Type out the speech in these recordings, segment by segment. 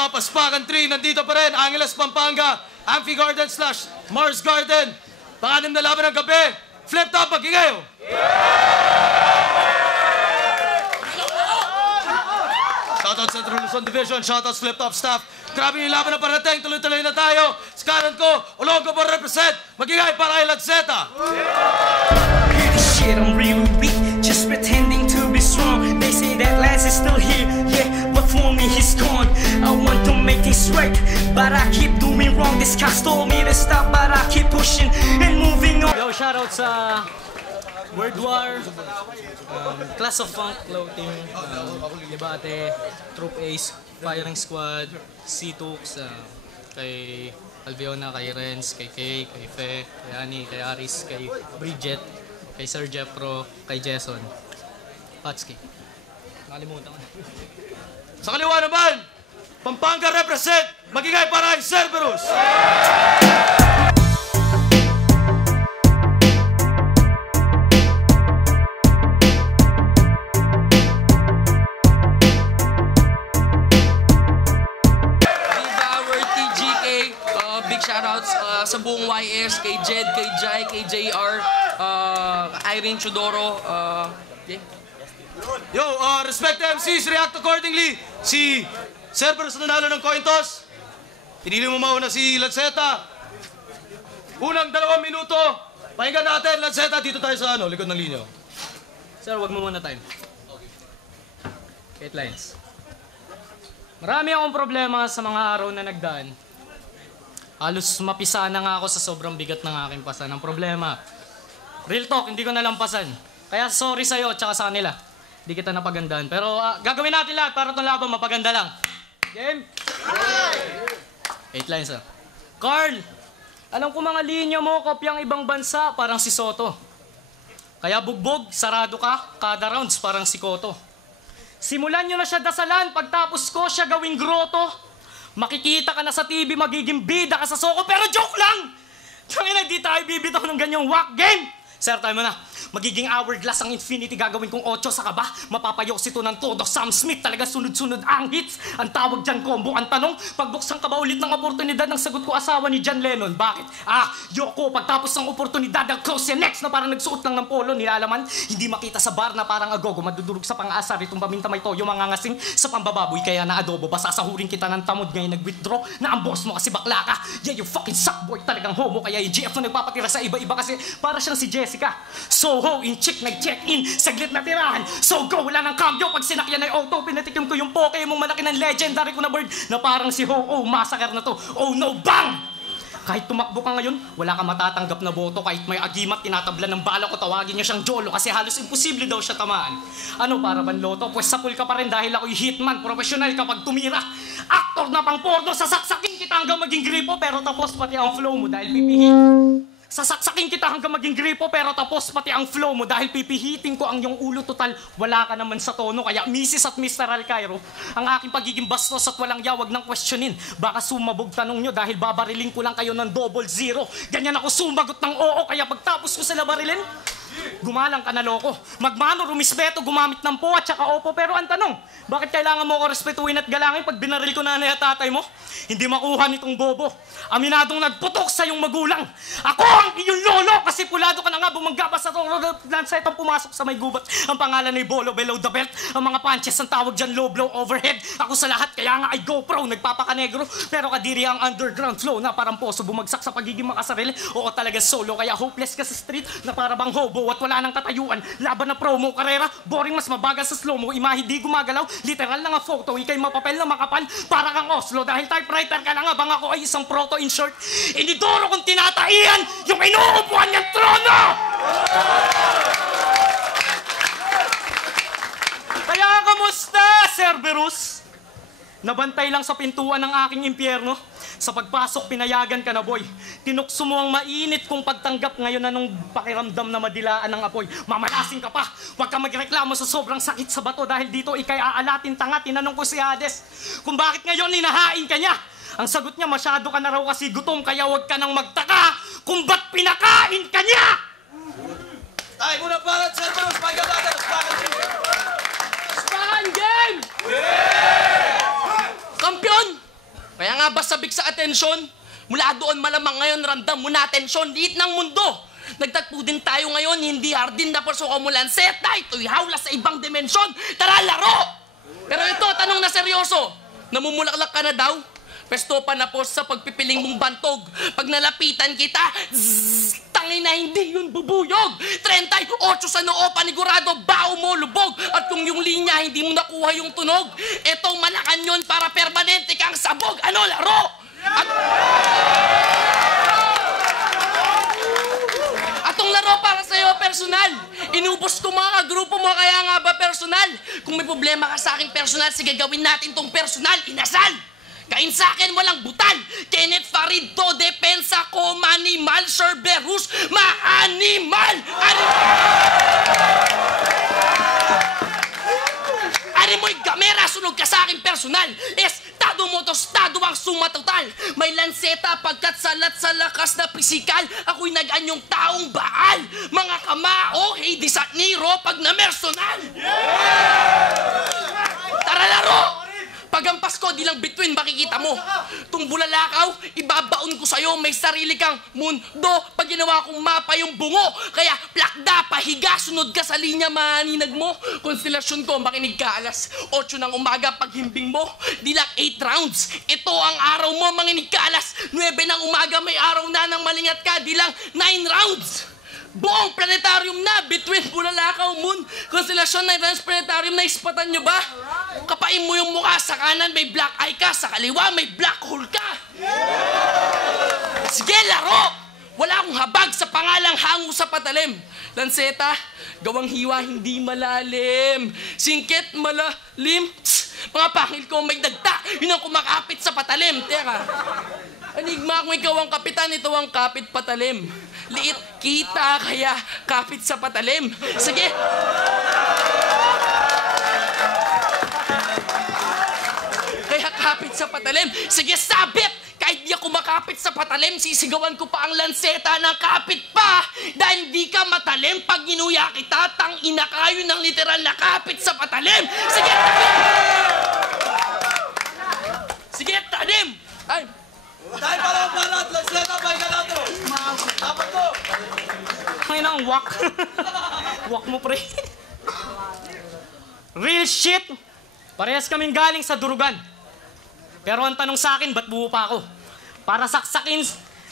Top, Aspacan 3, nandito pa rin, Angeles, Pampanga, Amphi Garden / Mars Garden. Panganim na laban ng gabi, Flip Top, magkigayo! Shoutout Central Luzon Division, shoutout Flip Top staff. Grabe yung laban na parating, tuloy-tuloy na tayo. Sa kanan ko, Olongo for represent, magigay para kay Ladseta. Shit, I'm really weak, just pretending to be strong. They say that Lance is still here, yeah, but for me he's gone. I want to make things right, but I keep doing wrong. This cast told me to stop, but I keep pushing and moving on. Yo, shoutout sa World War, Class of Funk, Low Team, Debate, Troop Ace, Firing Squad, C-Tux, kay Albiona, kay Renz, kay Kay, kay Fe, kay Ani, kay Aris, kay Bridget, kay Sir Jeffro, kay Jason, Patski. Nakalimutan ko na. Sa kaliwa naman, Pampanga represent, magigay para kay Cerberus. Big shoutouts sa buong YS, kay Jed, kay Jai, kay JR, Irene Chodoro. Yo, respect to MCs, react accordingly. Si Cerberus nanalo ng coin toss. Pinili mo mauna si Ladseta. Unang 2 minuto. Pakinggan natin, Ladseta, dito tayo sa likod ng linya. Sir, wag mo muna time. Headlines. Marami akong problema sa mga araw na nagdaan. Halos mapisa na nga ako sa sobrang bigat ng aking pasan. Ang problema, real talk, hindi ko nalampasan. Kaya sorry sa'yo at saka sa kanila. Hindi kita napagandaan. Pero gagawin natin lahat para itong laban mapaganda lang. Game? 8 lines Carl, alam ko mga linya mo, kopyang ibang bansa, parang si Soto. Kaya bugbog, sarado ka, kada rounds parang si Cotto. Simulan nyo na siya dasalan, pagtapos ko siya gawing groto. Makikita ka na sa TV, magiging bida ka sa soko, pero joke lang! Tangina, di tayo bibitaw ng ganyang whack game! Sir, tayo mo na. Magiging hourglass ang infinity, gagawin kong 8 sa kaba. Mapapayos ito ng todo. Sam Smith, talaga sunod-sunod ang hits. Ang tawag dyan, combo. Ang tanong, pagbuksan ka ba ulit ng oportunidad ng sagot ko asawa ni John Lennon? Bakit? Yoko, pagtapos ng oportunidad, ang close yan next na parang nagsuot lang ng polo, nilalaman, hindi makita sa bar na parang agogo, madudurog sa pang-asar, itong paminta may toyo, mga ngasing sa pambababoy, kaya na adobo. Basasahurin kita ng tamod ngayon nag-withdraw na ang boss mo kasi bakla ka. Yeah, you fucking suck boy, talagang homo. Kaya yung GF na nagpapatira sa iba-iba kasi para siyang si Jessica. Soho, in chick, nag-check-in, saglit na tirahan. So go, wala ng cambio. Pag sinakyan ay auto, pinatikim ko yung poke mong malaki ng legendary ko na bird na parang si Ho-Oh, massacre na to. Oh no, bang! Kahit tumakbo ka ngayon, wala ka matatanggap na boto. Kahit may agimat, tinatabla ng bala ko, tawagin niyo siyang Jolo kasi halos imposible daw siya tamaan. Ano, para ban loto? Pues sapul ka pa rin dahil ako'y hitman, professional kapag tumira. Aktor na pang porno, sasaksakin kita hanggang maging gripo, pero tapos pati ang flow mo dahil pipihit. Sasaksakin kita hanggang maging gripo, pero tapos pati ang flow mo dahil pipihitin ko ang iyong ulo. Total, wala ka naman sa tono. Kaya Mrs. at Mr. Alcairo, ang aking pagiging bastos at walang yawag ng questionin. Baka sumabog tanong nyo dahil babariling ko lang kayo ng 00. Ganyan ako sumagot ng oo, kaya pagtapos ko sila barilin, gumalang ka na loko. Magmano, rumispeto, gumamit ng po at saka opo. Pero ang tanong, bakit kailangan mo ko respetuin at galangin pag binaril ko nanay at tatay mo? Hindi makuha nitong bobo. Aminadong nagputok sa iyong magulang. Ako ang iyong lolo kasi pulado ka na nga bumanggaba sa lansetang pumasok sa may gubat. Ang pangalan ay Bolo below the belt. Ang mga punches ang tawag dyan low blow overhead. Ako sa lahat kaya nga ay GoPro, nagpapakanegro. Pero kadiri ang underground flow na parang poso bumagsak sa pagiging makasarili. Oo talaga solo kaya hopeless ka sa street na para bang hobo at wala nang katayuan. Laban na promo, karera, boring mas mabagal sa slow mo. Imahe di gumagalaw, literal na nga photo. Ikay mapapel na makapal para kang Oslo. Dahil typewriter ka na nga bang ako ay isang proto in short. Inidoro kong tinataian yung inuupuan niyang trono! Kaya kamusta, Cerberus? Nabantay lang sa pintuan ng aking impyerno. Sa pagpasok, pinayagan ka na, boy. Tinukso mo ang mainit kong pagtanggap ngayon na nung pakiramdam na madilaan ng apoy. Mamalasing ka pa. Huwag ka magreklamo sa sobrang sakit sa bato dahil dito ikay aalatin tanga. Tinanong ko si Hades kung bakit ngayon hinahain ka niya. Ang sagot niya, masyado ka na raw kasi gutom kaya huwag ka nang magtaka kung ba't pinakain ka niya! Tayo muna para at Cerberus, pagkat natin, Aspacan Aspacan game! Kampiyon! nga ba sabik sa atensyon? Mula doon malamang ngayon ramdam mo na atensyon, liit ng mundo. Nagtagpo din tayo ngayon, hindi hardin na pasuko mo lanseta. Ito'y hawla sa ibang dimensyon. Tara, laro! Pero ito, tanong na seryoso. Namumulaklak ka na daw? Pesto pa na po sa pagpipiling mong bantog. Pag nalapitan kita, tangin na hindi yun bubuyog. 38 sa noo, panigurado, bao mo, lubog. At kung yung linya, hindi mo nakuha yung tunog, etong manakan yun para permanente kang sabog. Ano, laro? Atong laro para sa'yo, personal. Inubos ko mga grupo mo, kaya nga ba personal? Kung may problema ka sa akin personal, sige gawin natin tong personal. Inasal! Kain sa akin, walang butal. Kenneth Farid to, depensa ko, manimal, Cerberus, ma-animal! Ari mo'y gamera, sunog ka sa akin personal. Estado mo to, estado ang sumatotal. May lanseta pagkat salat sa lakas na pisikal. Ako'y nag-anyong taong baal. Mga kamao, Hades at Nero pag na-personal. Tara laro! Pag ang Pasko, di lang between, makikita mo. Tung bulalakaw, ibabaon ko sa'yo, may sarili kang mundo. Pag ginawa kong mapa yung bungo, kaya plakda, pahiga, sunod ka sa linya, maninag mo. Konstelasyon ko, makinig ka, alas 8 ng umaga, paghimbing mo, di lang 8 rounds. Ito ang araw mo, manginig ka, alas 9 ng umaga, may araw na nang malingat ka, di lang 9 rounds. Buong planetarium na, between bulalakaw, moon, konstelasyon na Rans planetarium, naispatan nyo ba? Kapain mo yung mukha, sa kanan may black eye ka, sa kaliwa may black hole ka. Sige, laro! Wala akong habag sa pangalang hango sa patalim. Lanseta, gawang hiwa hindi malalim. Singkit malalim. Mga pangil ko may dagta, yun ang kumakapit sa patalim. Teka, enigma kung ikaw ang kapitan, ito ang kapit patalim. Liit kita, kaya kapit sa patalim. Sige. Kaya kapit sa patalim. Sige, sabit! Kahit di ako makapit sa patalim, sisigawan ko pa ang lanseta ng kapit pa. Dahil hindi ka matalim, pag inuya kita, tangina kayo ng literal na kapit sa patalim. Sige, tanim! Sige, tanim! Ay, Dahil para ang barat, lanseta, pahinga nato. Dapat to. Ngayon ang wak. Wak mo, pre. Real shit. Parehas kaming galing sa durugan. Pero ang tanong sa akin, ba't buo pa ako? Para saksakin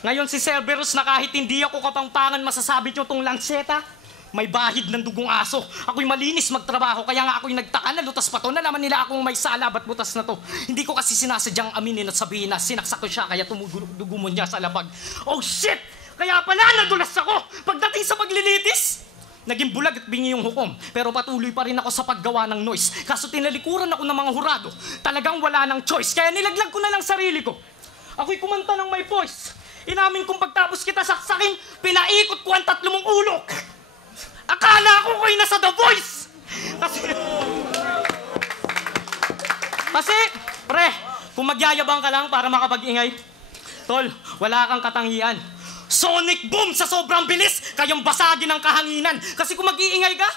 ngayon si Cerberus na kahit hindi ako kapangpangan masasabi nyo tong lanseta, may bahid ng dugong aso. Ako'y malinis magtrabaho, kaya nga ako'y nagtaka na lutas pa to. Nalaman nila akong may sala, ba't butas na to? Hindi ko kasi sinasadyang aminin at sabihin na sinaksak ko siya, kaya tumudugo mo niya sa lapag. Oh shit! Kaya pala nadulas ako pagdating sa paglilitis. Naging bulag at bingi yung hukom, pero patuloy pa rin ako sa paggawa ng noise. Kaso tinalikuran ako ng mga hurado. Talagang wala ng choice, kaya nilaglag ko na lang sarili ko. Ako'y kumanta ng may voice. Inamin kong pagtapos kita saksakin, pinaikot ko ang 3 mong ulok. Akala ko ko'y nasa The Voice! Kasi, pre, kung magyayabang ka lang para makapag-ingay, tol, wala kang katangian. Sonic boom sa sobrang bilis, kayong basagin ng kahanginan. Kasi kung mag-iingay ka,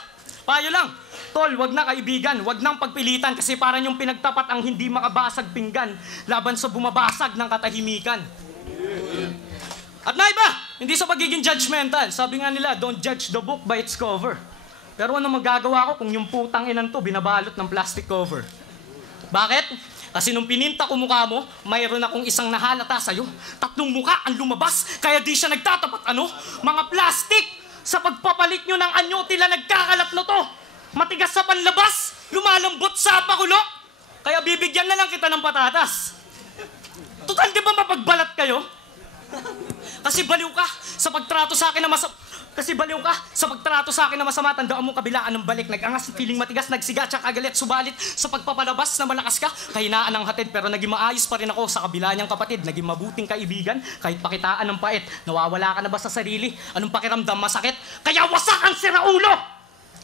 payo lang. Tol, wag na kaibigan, wag nang pagpilitan kasi parang yung pinagtapat ang hindi makabasag pinggan laban sa bumabasag ng katahimikan. At na iba, hindi sa pagiging judgmental. Sabi nga nila, don't judge the book by its cover. Pero ano magagawa ko kung yung putang inan to binabalot ng plastic cover? Bakit? Kasi nung pininta ko mukha mo, mayroon akong isang nahalata sa'yo. 3 mukha ang lumabas, kaya di siya nagtatapat mga plastic! Sa pagpapalit nyo ng anyo, tila nagkakalat na to. Matigas sa panlabas, lumalambot sa pakulo. Kaya bibigyan na lang kita ng patatas. Total, di ba mapagbalat kayo? Kasi baliw ka sa pagtrato sa akin na masama. Tandaan mo kabilaan ng balik. Nag-angas, feeling matigas, nagsiga, tsaka galit. Subalit sa pagpapalabas na malakas ka, kahinaan ng hatid. Pero naging maayos pa rin ako sa kabila niyang kapatid. Naging mabuting kaibigan, kahit pakitaan ng pait. Nawawala ka na ba sa sarili? Anong pakiramdam, masakit? Kaya wasak ang siraulo!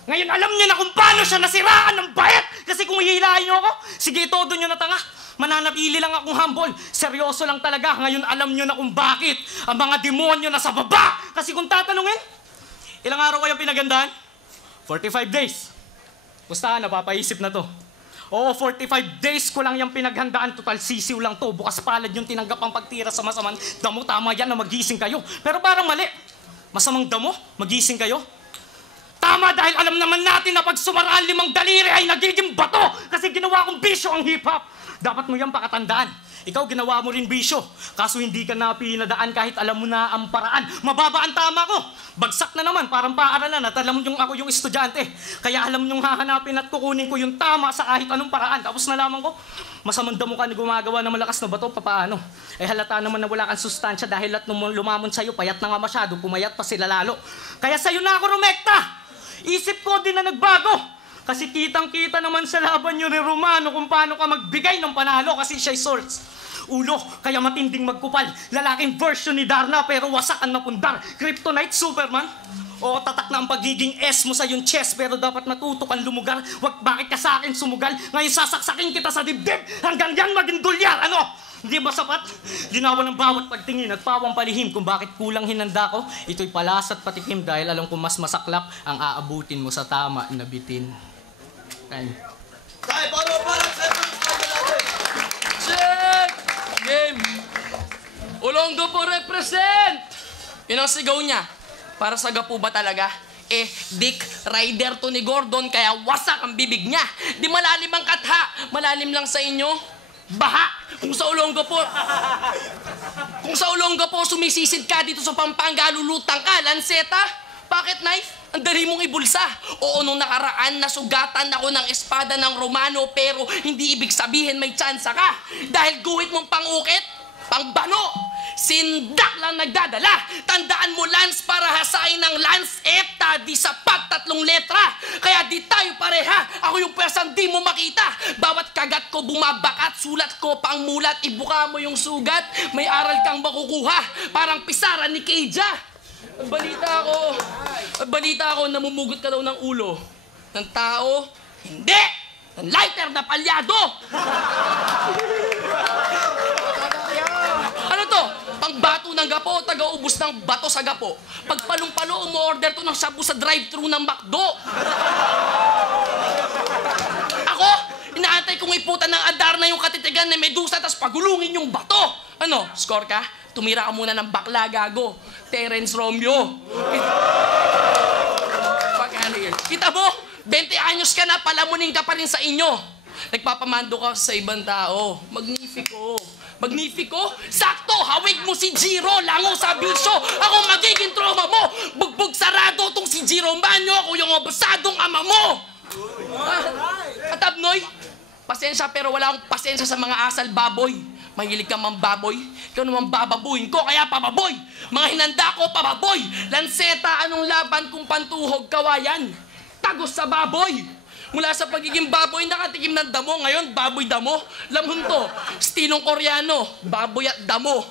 Ngayon alam niyo na kung paano siya nasiraan ng bait! Kasi kung hihilahin niyo ako, sige, todo niyo na tanga. Mananatili lang akong humble. Seryoso lang talaga. Ngayon alam nyo na kung bakit ang mga demonyo nasa baba. Kasi kung tatanungin, ilang araw kayo pinagandahan? 45 days. Basta napapaisip na to. Oo, 45 days ko lang yung pinaghandaan. Total sisiw lang to. Bukas palad yung tinanggap ang pagtira sa masamang damo. Tama yan na magising kayo. Pero parang mali. Masamang damo? Magising kayo? Tama, dahil alam naman natin na pag sumaraan 5 daliri ay nagiging bato. Kasi ginawa kong bisyo ang hip-hop. Dapat mo yan pakatandaan. Ikaw, ginawa mo rin bisyo. Kaso hindi ka na pinadaan kahit alam mo na ang paraan. Mababa ang tama ko. Bagsak na naman, parang paaralan at alam yung ako yung estudyante. Kaya alam yung hahanapin at kukunin ko yung tama sa kahit anong paraan. Tapos nalaman ko, masamang damo ka na gumagawa ng malakas na bato, papaano? Eh halata naman na wala kang sustansya dahil at lumamon sa'yo, payat na nga masyado, pumayat pa sila lalo. Kaya sa'yo na ako rumekta. Isip ko din na nagbago. Kasi kitang-kita naman sa laban nyo ni Romano kung paano ka magbigay ng panalo kasi siya'y source. Ulo, kaya matinding magkupal. Lalaking version ni Darna pero wasak ang napundar. Kryptonite Superman? O tatak na ang pagiging S mo sa yung chest pero dapat matuto kang lumugar. Wag bakit ka sa akin sumugal? Ngayon sasaksakin kita sa dibdib hanggang yan maging dolyar. Ano? Hindi ba sapat? Ginawa ng bawat pagtingin at pawang palihim kung bakit kulang hinanda ko. Ito'y palas at patikim dahil alam kong mas masaklap ang aabutin mo sa tama na bitin. Ay. Tayo, parang Check! Game! Olongo po represent! Yun ang sigaw niya. Para sa gapo ba talaga? Eh, Dick Rider to ni Gordon, kaya wasak ang bibig niya. Di malalim ang katha. Malalim lang sa inyo. Baha! Kung sa Olongo po sumisisid ka dito sa Pampanga, lulutang ka, Lanceta. Bakit, knife? Ang dali mong ibulsa. Oo, nung nakaraan, nasugatan ako ng espada ng Romano, pero hindi ibig sabihin may tsansa ka. Dahil guhit mong pangukit, pangbano, sindak lang nagdadala. Tandaan mo, Lance, para hasain ng Lance Eta, di sapat 3 letra. Kaya di tayo pareha. Ako yung persang di mo makita. Bawat kagat ko bumabakat, sulat ko pang mulat, ibuka mo yung sugat, may aral kang makukuha. Parang pisara ni Keija. Balita ko, namumugot ka daw ng ulo. Ng tao, hindi! Ng lighter na palyado! Ano to? Pangbato ng gapo, taga-ubos ng bato sa gapo. Pag palong-palo, umu-order to ng shabu sa drive-thru ng McDo. Ako, inaantay kong iputan ng Adarna yung katitigan ng Medusa tas pagulungin yung bato. Ano, score ka? Tumira ka muna ng bakla, gago. Terence Romeo. Kita mo, 20 anyos ka na, palamunin ka pa rin sa inyo. Nagpapamando ka sa ibang tao. Magnifico. Magnifico? Sakto, hawig mo si Jiro, lango sa bisyo. Ako magiging trauma mo. Bugbog sarado tong si Jiro Manyo. Ako yung obasadong ama mo. At Abnoy, pasensya pero wala akong pasensya sa mga asal baboy. Mahilig ka mambaboy? Ikaw naman bababuhin ko, kaya pababoy! Mga hinanda ko, pababoy! Lanceta, anong laban kung pantuhog kawayan? Tagos sa baboy! Mula sa pagiging baboy, nakatikim ng damo. Ngayon, baboy damo. Lamon to. Stilong Koreano, baboy at damo.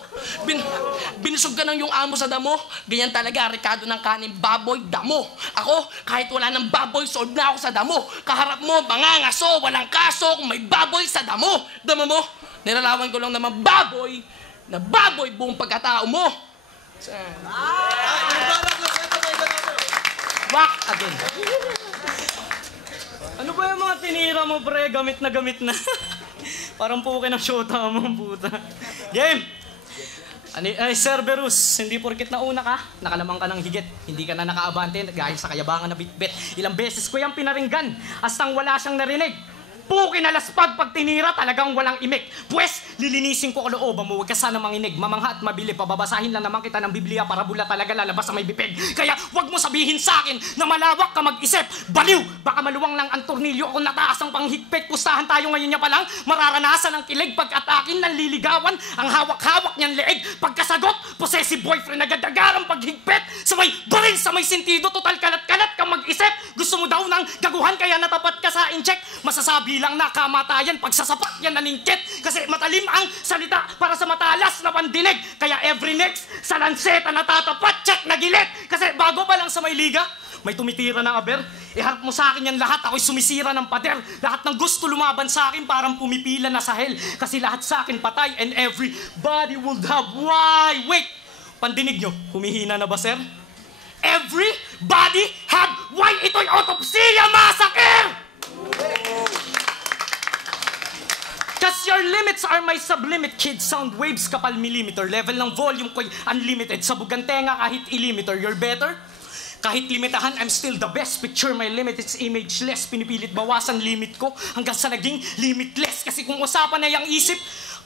Binusog ka ng yung amo sa damo. Ganyan talaga, rekado ng kanin, baboy, damo. Ako, kahit wala ng baboy, sold na ako sa damo. Kaharap mo, mangangaso, walang kaso, kung may baboy sa damo. Damo mo? Nilalawan ko lang naman baboy, na baboy buong pagkatao mo. Wak again. Ano ba yung mga tinira mo, pre? Gamit na. Parang puke ng shota mo, puta. Game! Cerberus, hindi porkit na una ka, nakalamang ka ng higit. Hindi ka na nakaabante dahil sa kayabangan na bitbit. Ilang beses ko yung pinaringgan, hastang wala siyang narinig. Puki na laspag pag tinira, talagang walang imik. Pwes, lilinisin ko kalooban mo, huwag ka sana manginig. Mamangha at mabili, pababasahin lang naman kita ng Biblia para bula talaga lalabas sa may biped. Kaya huwag mo sabihin sa akin na malawak ka mag-isip. Baliw! Baka maluwang lang ang tornilyo kung nataas ang panghigpit. Pustahan tayo ngayon niya pa lang, mararanasan ang kilig pag-atakin ng liligawan. Ang hawak-hawak niyang leeg. Pagkasagot, possessive boyfriend agad-agarang paghigpit. Sa may baril, sa may sentido, total kalat-kalat ka mag-isip. Gusto mo daw ng gaguhan kaya natapat ka sa incheck. Masasabi lang na kamatayan pag sasapat yan naningkit. Kasi matalim ang salita para sa matalas na pandinig. Kaya every next sa Lanceta natatapat, check na gilit. Kasi bago pa lang sa may liga, may tumitira na aber. Iharap mo sa akin yan lahat, ako'y sumisira ng pader. Lahat ng gusto lumaban sa akin parang pumipila na sa hell. Kasi lahat sa akin patay and everybody would have why. Wait! Pandinig nyo, humihina na ba, sir? Everybody have why. Ito'y autopsiya massacre! Cause your limits are my sublimit, kid. Sound waves kapal millimeter. Level ng volume ko'y unlimited. Sa bugantenga kahit ilimiter. You're better? Kahit limitahan, I'm still the best. Picture my limit, it's imageless. Pinipilit bawasan limit ko hanggang sa naging limitless. Kasi kung usapan na yung isip,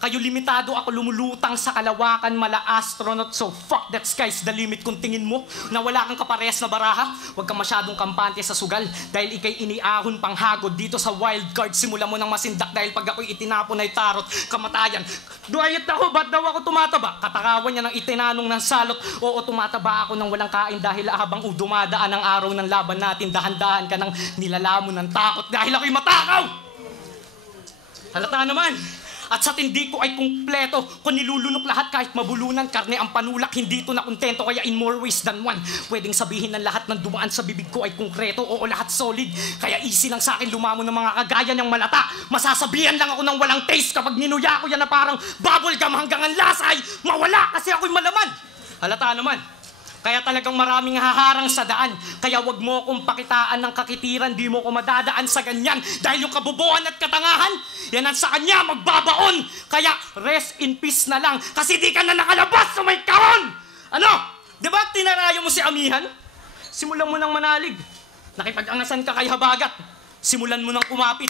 kayo limitado, ako lumulutang sa kalawakan, mala astronaut. So fuck that, sky's the limit. Kung tingin mo na wala kang kaparehas na baraha, huwag kang masyadong kampante sa sugal. Dahil ikay iniahon pang hagod dito sa wild card. Simula mo ng masindak dahil pag ako'y itinapon ay tarot, kamatayan. Duayat ako, ba't daw ako tumataba? Katakawan niya ng itinanong ng salot. Oo, tumataba ako ng walang kain dahil habang dumadaan ang araw ng laban natin, dahan-dahan ka ng nilalamon ng takot dahil ako'y matakaw! Halata naman! At sa tindi ko ay kumpleto. Kung nilulunok lahat kahit mabulunan, karne ang panulak, hindi ito na kontento. Kaya in more ways than one, pwedeng sabihin ng lahat ng dumaan sa bibig ko ay konkreto. Oo, lahat solid. Kaya easy lang sa akin lumamon ng mga kagaya ng malata. Masasabihan lang ako ng walang taste kapag ninuya ko yan na parang bubblegum hanggang ang lasa ay mawala kasi ako'y malaman. Halata naman. Kaya talagang maraming haharang sa daan. Kaya wag mo akong pakitaan ng kakitiran, di mo ko madadaan sa ganyan. Dahil yung kabubuan at katangahan, yan ang sa kanya magbabaon. Kaya rest in peace na lang, kasi di ka na nakalabas sa may kahon! Ano? Di ba tinarayo mo si Amihan? Simulan mo nang manalig. Nakipag-angasan ka kay Habagat. Simulan mo nang kumapit.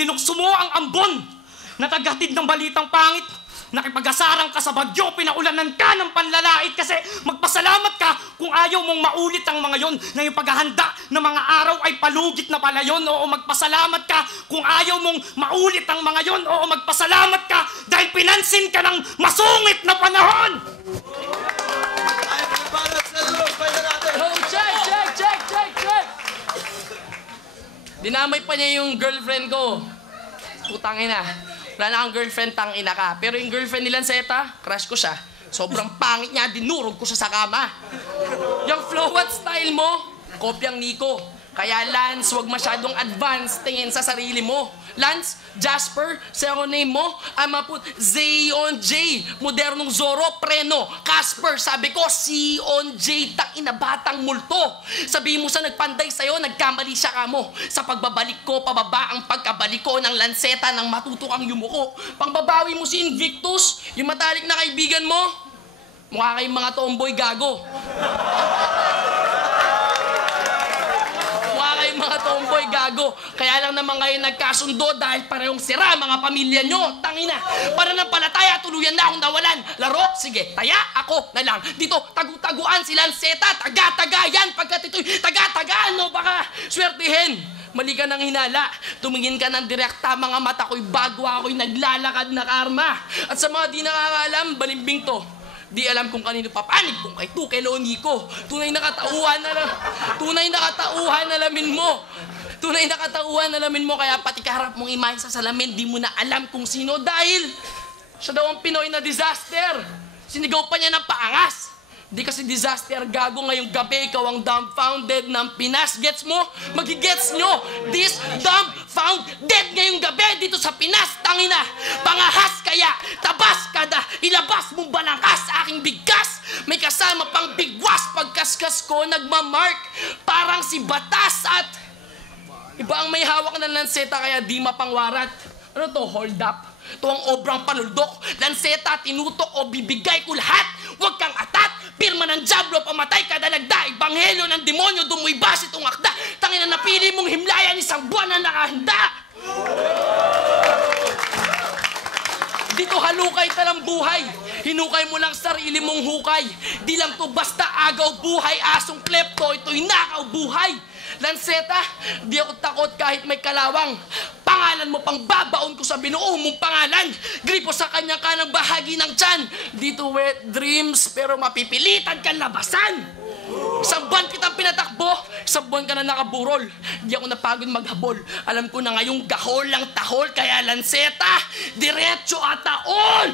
Tinukso mo ang ambon na tagahatid ng balitang pangit. Nakipag-asarang ka sa bagyo, pinaulanan ka ng panlalait kasi magpasalamat ka kung ayaw mong maulit ang mga yon na yung paghahanda ng mga araw ay palugit na pala yun. Oo, magpasalamat ka kung ayaw mong maulit ang mga yon. Oo, magpasalamat ka dahil pinansin ka ng masungit na panahon! Oh, check! Dinamay pa niya yung girlfriend ko. Putangin na. Wala na kang girlfriend, tangina ka. Pero yung girlfriend ni Lanceta, crush ko siya. Sobrang pangit niya, dinurog ko siya sa kama. Yung flow at style mo, kopyang Nico. Kaya Lance, wag masyadong advance tingin sa sarili mo. Lance, Jasper, second name mo, I'm put Zeon J. Modernong Zorro, Preno. Casper, sabi ko, Sion J. Takina batang multo. Sabihin mo sa nagpanday sa'yo, nagkamali siya ka mo. Sa pagbabalik ko, pababa ang pagkabalik ko ng Lanceta nang matuto kang yumuko. Pangbabawi mo si Invictus, yung matalik na kaibigan mo, mukha kayong mga tomboy gago. Mga tomboy gago. Kaya lang naman ngayon nagkasundo dahil parehong sira mga pamilya nyo. Tangina. Para ng palataya, tuluyan na akong nawalan. Laro? Sige, taya ako na lang. Dito, tagu-taguan si Lanceta. Taga-taga yan. Pagkat ito'y taga-tagaan, no? Baka swertihin. Mali ka ng hinala. Tumingin ka ng direkta, mga mata ko'y bago ako'y naglalakad na karma. At sa mga di nakakaalam, balimbing to. Di alam kung kanino papanig, kung kay Tuke Lonico. Tunay na katauhan alamin mo. Tunay na katauhan alamin mo, kaya pati kaharap mong imahe sa salamin, di mo na alam kung sino dahil siya daw ang Pinoy na disaster. Sinigaw pa niya ng paangas. Di kasi disaster gago, ngayong gabi ikaw ang dumbfounded ng Pinas. Gets mo? Magigets nyo. This dumbfounded ngayong gabi dito sa Pinas. Tangina, pangahas kaya, tabas kada, ilabas mong balangkas aking bigkas. May kasama pang bigwas, pagkaskas ko nagmamark. Parang si Batas at iba ang may hawak ng Lanceta kaya di mapangwarat. Ano to, hold up? Ito ang obrang panuldok. Lanceta, tinutok o bibigay ko lahat. Huwag kang atat. Pirma ng Diablo, pamatay ka dalagda. Ibanghelyo ng demonyo, dumuibas itong akda. Tangina, napili mong himlayan, isang buwan na nakahanda. Dito halukay talang buhay. Hinukay mo lang sarili mong hukay. Di lang to basta agaw buhay. Asong klepto, ito'y nakaw buhay. Lanceta, di ako takot kahit may kalawang. Pangalan mo pang babaon ko sa binuo mong pangalan. Gripo sa kanyang kanang bahagi ng tiyan. Dito wet dreams pero mapipilitan kang labasan. Isang buwan kitang pinatakbo, isang buwan ka na nakaburol. Di ako napagod maghabol. Alam ko na ngayong gahol lang tahol. Kaya Lanceta, diretso at taon.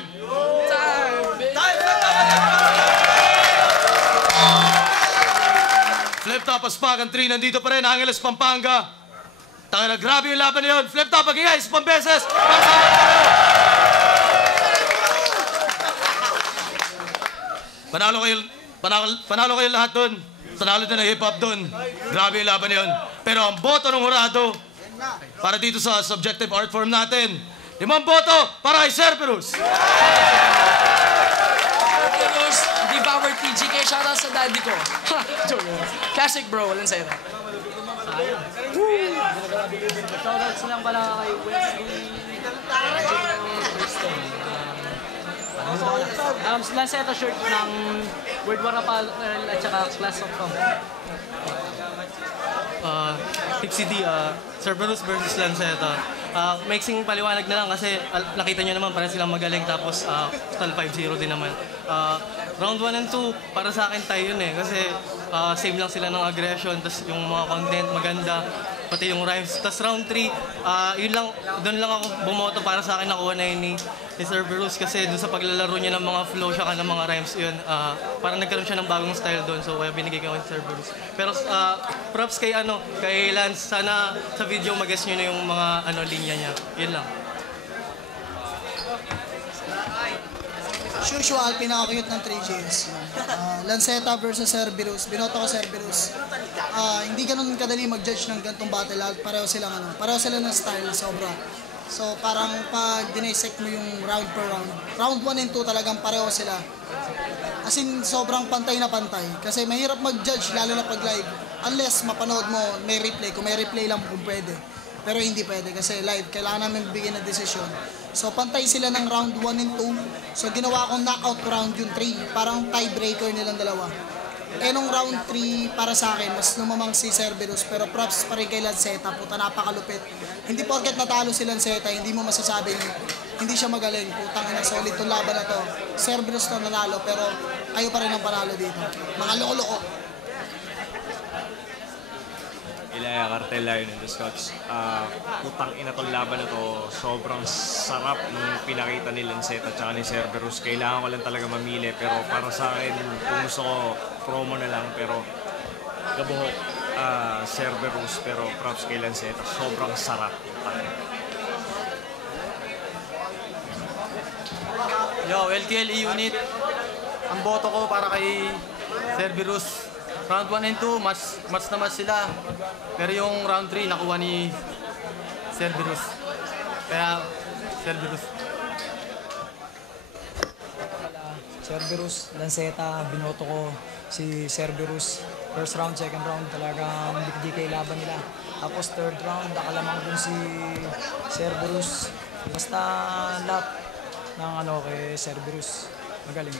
Flip Top, Aspagan 3, nandito pa rin, Angeles, Pampanga. Tangina, grabe yung laban na yun. Flip Top, magingay, isa pang beses. Panalo kayo lahat dun. Panalo din ng hip-hop dun. Grabe yung laban na yun. Pero ang boto ng hurado, para dito sa subjective art form natin, 5 boto para kay Cerberus. Cerberus, Devour TGK, shoutout sa daddy ko. Ha, joke yun. Classic bro, walang sa'yo. Shoutouts lang pala kay Wesley. Lanceta shirt ng World War Apal at saka Class of Tom. Tipsy D, Cerberus versus Lanceta. Mixing paliwanag na lang kasi nakita nyo naman para silang magaling tapos total 5-0 din naman. Round 1 and 2, para sa akin tayo yun eh kasi same lang sila ng aggression tapos yung mga content maganda pati yung rhymes. Tapos round 3, yun lang, doon lang ako bumoto para sa akin nakuha na yun ni Cerberus kasi doon sa paglalaro niya ng mga flow siya ng mga rhymes yun, parang nagkaroon siya ng bagong style doon so kaya binigay ko kay Cerberus. Pero props kay kay Lance, sana sa video mag-guess nyo na yung mga linya niya. Yun lang. As usual, pinaka-cute ng 3Js. Lanceta versus Cerberus. Binoto ko Cerberus. Hindi ganun kadali mag-judge ng gantong battle. Pareho silang pareho sila ng style, sobra. So parang pag dinisect mo yung round per round, round 1 and 2 talagang pareho sila. As in, sobrang pantay na pantay. Kasi mahirap mag-judge, lalo na pag live. Unless mapanood mo, may replay. Kung may replay lang kung pwede. Pero hindi pwede kasi live, kailangan namin bigyan ng desisyon. So pantay sila ng round 1 and 2. So ginawa kong knockout round yung 3. Parang tiebreaker nilang dalawa. Eh nung round 3 para sa akin, mas lumamang si Cerberus. Pero props pa rin kay Lanceta. Puta, napakalupit. Hindi porket natalo si Lanceta, hindi mo masasabing hindi siya magaling. Putang ina, solid tong laban na to. Cerberus to nanalo, pero kayo pa rin ang panalo dito. Mga loko-loko. Ilaya Cartela yun the Scots. Putang ina tong laban na to. Sobrang sarap nung pinakita ni Lanceta at ni Cerberus. Kailangan ko lang talaga mamili. Pero para sa akin, kung gusto ko, promo na lang. Pero gabuhok Cerberus. Pero props kay Lanceta. Sobrang sarap. Yo, LTLE unit. Ang boto ko para kay Cerberus. Round 1 and 2, match na match sila. Pero yung round 3, nakuha ni Cerberus. Kaya, Cerberus. Cerberus, Lanceta, binoto ko si Cerberus. First round, second round, talagang DK laban nila. Tapos third round, nakalamang dun si Cerberus. Basta lahat ng kay Cerberus. Magaling.